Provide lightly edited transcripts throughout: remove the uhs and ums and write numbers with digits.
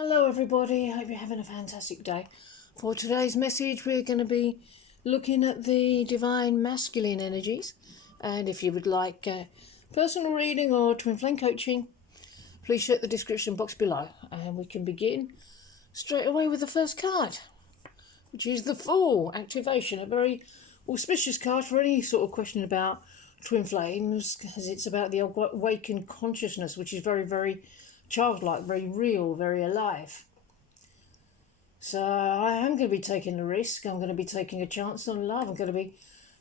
Hello everybody, I hope you're having a fantastic day. For today's message we're going to be looking at the divine masculine energies, and if you would like personal reading or twin flame coaching, please check the description box below, and we can begin straight away with the first card, which is the Fool activation. A very auspicious card for any sort of question about twin flames, because it's about the awakened consciousness, which is very, very childlike, very real, very alive. So I am going to be taking a risk. I'm going to be taking a chance on love. I'm going to be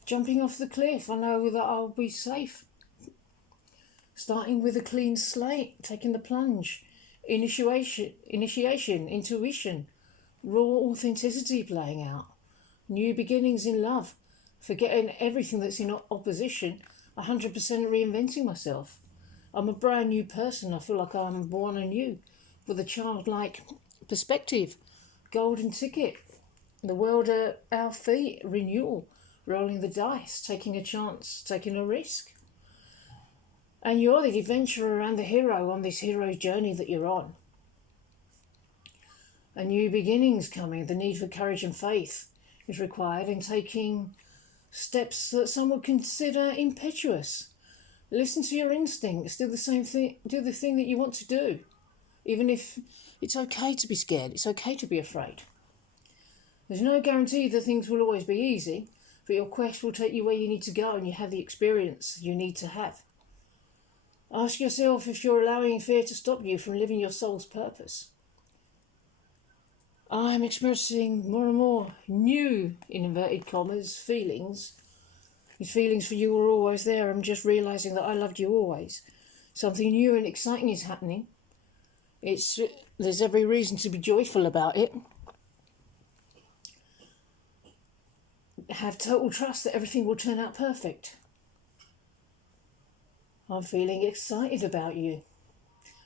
jumping off the cliff. I know that I'll be safe. Starting with a clean slate, taking the plunge. Initiation, intuition, raw authenticity playing out. New beginnings in love. Forgetting everything that's in opposition. 100% reinventing myself. I'm a brand new person. I feel like I'm born anew with a childlike perspective. Golden ticket. The world at our feet. Renewal. Rolling the dice. Taking a chance. Taking a risk. And you're the adventurer and the hero on this hero's journey that you're on. A new beginning's coming. The need for courage and faith is required in taking steps that some would consider impetuous. Listen to your instincts. Do the same thing. Do the thing that you want to do. Even if it's okay to be scared. It's okay to be afraid. There's no guarantee that things will always be easy, but your quest will take you where you need to go and you have the experience you need to have. Ask yourself if you're allowing fear to stop you from living your soul's purpose. I'm experiencing more and more new, in inverted commas, feelings. These feelings for you were always there. I'm just realising that I loved you always. Something new and exciting is happening. There's every reason to be joyful about it. Have total trust that everything will turn out perfect. I'm feeling excited about you.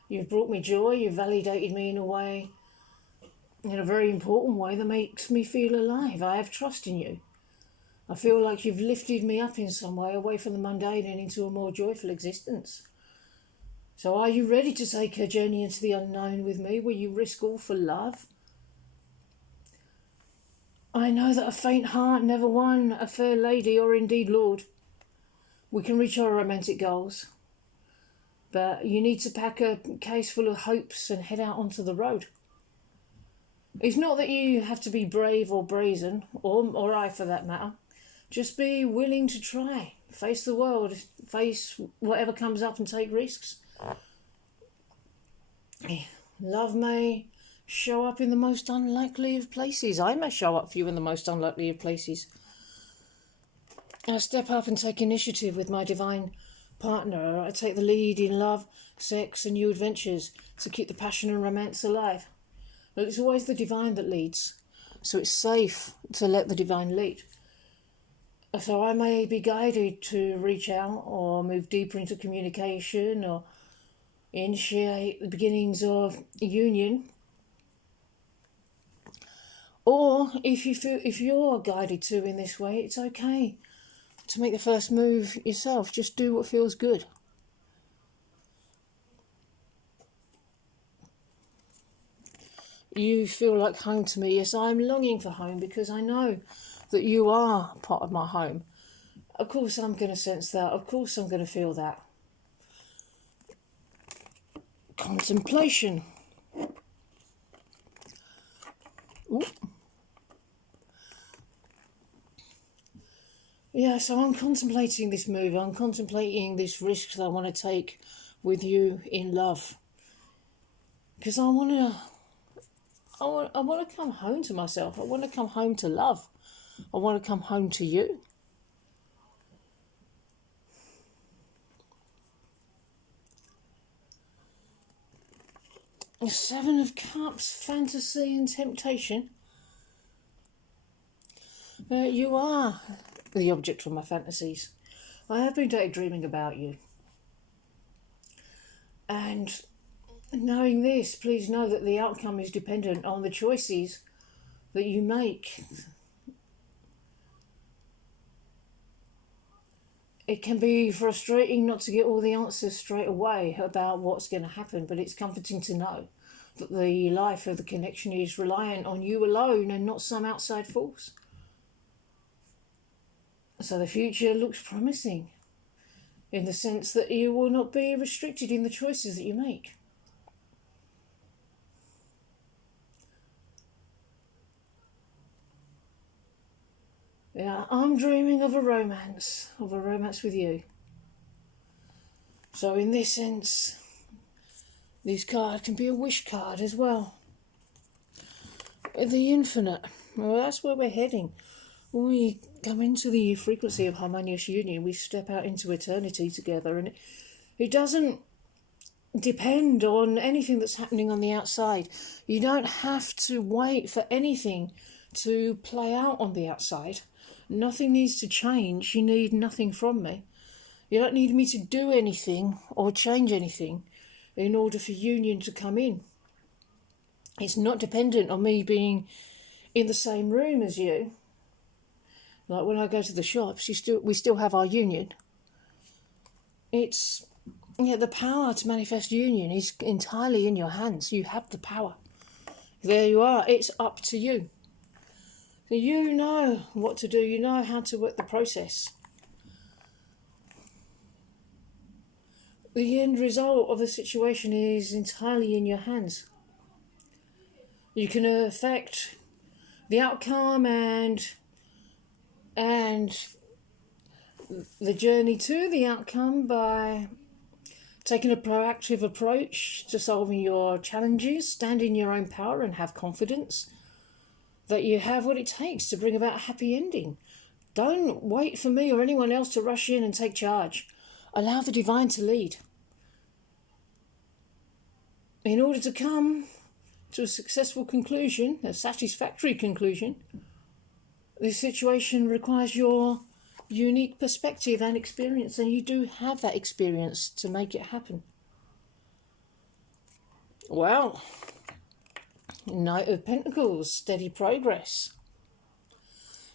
You've brought me joy. You've validated me in a very important way that makes me feel alive. I have trust in you. I feel like you've lifted me up in some way away from the mundane and into a more joyful existence. So are you ready to take a journey into the unknown with me? Will you risk all for love? I know that a faint heart never won a fair lady or indeed lord. We can reach our romantic goals, but you need to pack a case full of hopes and head out onto the road. It's not that you have to be brave or brazen, or I for that matter. Just be willing to try. Face the world. Face whatever comes up and take risks. Love may show up in the most unlikely of places. I may show up for you in the most unlikely of places. I step up and take initiative with my divine partner. I take the lead in love, sex and new adventures to keep the passion and romance alive. But it's always the divine that leads, so it's safe to let the divine lead. So I may be guided to reach out or move deeper into communication or initiate the beginnings of union. Or if you're guided to in this way, it's okay to make the first move yourself. Just do what feels good. You feel like home to me. Yes, I'm longing for home because I know that you are part of my home. Of course I'm going to sense that. Of course I'm going to feel that. Contemplation. Ooh. Yeah, so I'm contemplating this move. I'm contemplating this risk that I want to take with you in love. Because I want to come home to myself. I want to come home to love. I want to come home to you. The Seven of Cups, fantasy and temptation. You are the object of my fantasies. I have been daydreaming about you. And knowing this, please know that the outcome is dependent on the choices that you make. It can be frustrating not to get all the answers straight away about what's going to happen, but it's comforting to know that the life of the connection is reliant on you alone and not some outside force. So the future looks promising in the sense that you will not be restricted in the choices that you make. Yeah, I'm dreaming of a romance with you. So in this sense, this card can be a wish card as well. The infinite, well, that's where we're heading. When we come into the frequency of harmonious union, we step out into eternity together, and it doesn't depend on anything that's happening on the outside. You don't have to wait for anything to play out on the outside. Nothing needs to change. You need nothing from me. You don't need me to do anything or change anything in order for union to come in. It's not dependent on me being in the same room as you. Like when I go to the shops, we still have our union. It's the power to manifest union is entirely in your hands. You have the power. There you are. It's up to you. So you know what to do. You know how to work the process. The end result of the situation is entirely in your hands. You can affect the outcome and the journey to the outcome by taking a proactive approach to solving your challenges, stand in your own power and have confidence that you have what it takes to bring about a happy ending. Don't wait for me or anyone else to rush in and take charge. Allow the divine to lead. In order to come to a successful conclusion, a satisfactory conclusion, this situation requires your unique perspective and experience, and you do have that experience to make it happen. Well, Knight of Pentacles, steady progress.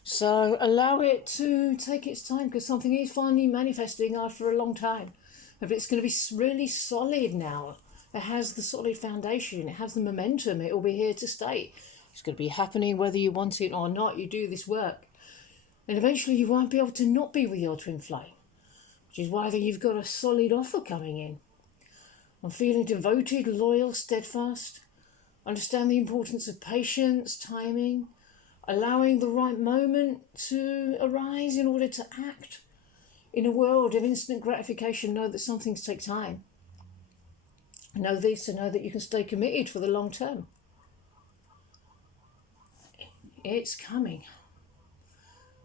So allow it to take its time, because something is finally manifesting after a long time. But it's going to be really solid now. It has the solid foundation. It has the momentum. It will be here to stay. It's going to be happening whether you want it or not. You do this work. And eventually you won't be able to not be with your twin flame. Which is why you've got a solid offer coming in. I'm feeling devoted, loyal, steadfast. Understand the importance of patience, timing, allowing the right moment to arise in order to act. In a world of instant gratification, know that some things take time. Know this and know that you can stay committed for the long term. It's coming.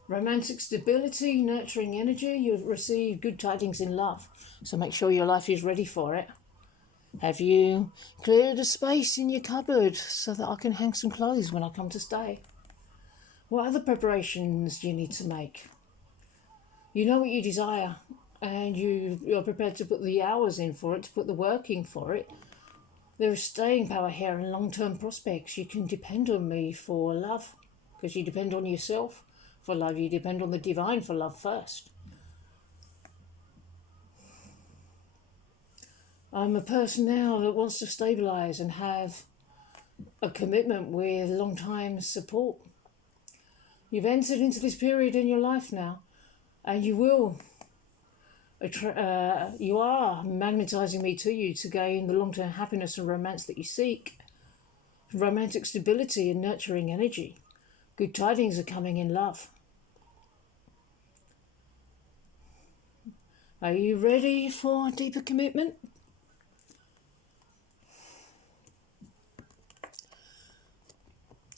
Romantic stability, nurturing energy. You'll receive good tidings in love. So make sure your life is ready for it. Have you cleared a space in your cupboard so that I can hang some clothes when I come to stay? What other preparations do you need to make? You know what you desire, and you're prepared to put the hours in for it, to put the work in for it. There is staying power here and long-term prospects. You can depend on me for love, because you depend on yourself for love. You depend on the divine for love first. I'm a person now that wants to stabilise and have a commitment with long-time support. You've entered into this period in your life now, and you are magnetising me to you to gain the long-term happiness and romance that you seek. Romantic stability and nurturing energy. Good tidings are coming in love. Are you ready for deeper commitment?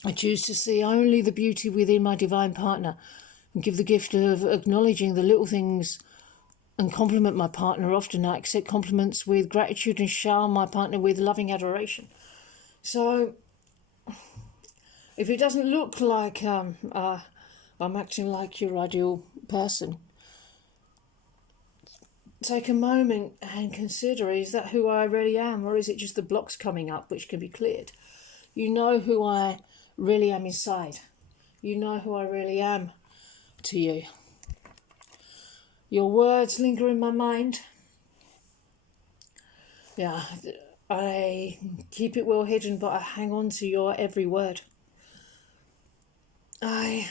I choose to see only the beauty within my divine partner and give the gift of acknowledging the little things and compliment my partner often. I accept compliments with gratitude and shower my partner with loving adoration. So, if it doesn't look like I'm acting like your ideal person, take a moment and consider, is that who I really am, or is it just the blocks coming up which can be cleared? You know who I really am inside. You know who I really am to you. Your words linger in my mind. Yeah, I keep it well hidden, but I hang on to your every word. I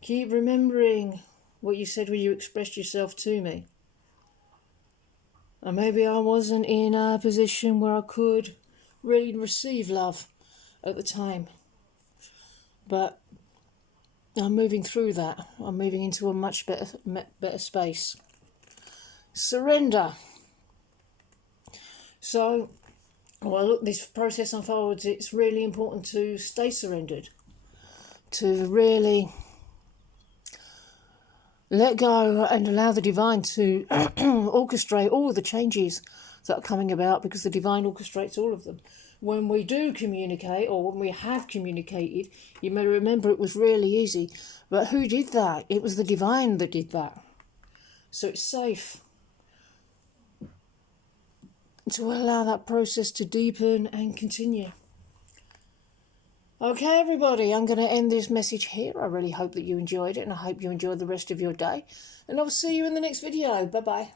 keep remembering what you said when you expressed yourself to me. And maybe I wasn't in a position where I could really receive love at the time. But I'm moving through that. I'm moving into a much better space. Surrender. So, while look, this process unfolds, it's really important to stay surrendered. To really let go and allow the divine to orchestrate all the changes that are coming about, because the divine orchestrates all of them. When we do communicate, or when we have communicated, you may remember it was really easy. But who did that? It was the divine that did that. So it's safe to allow that process to deepen and continue. Okay, everybody, I'm going to end this message here. I really hope that you enjoyed it, and I hope you enjoyed the rest of your day. And I'll see you in the next video. Bye-bye.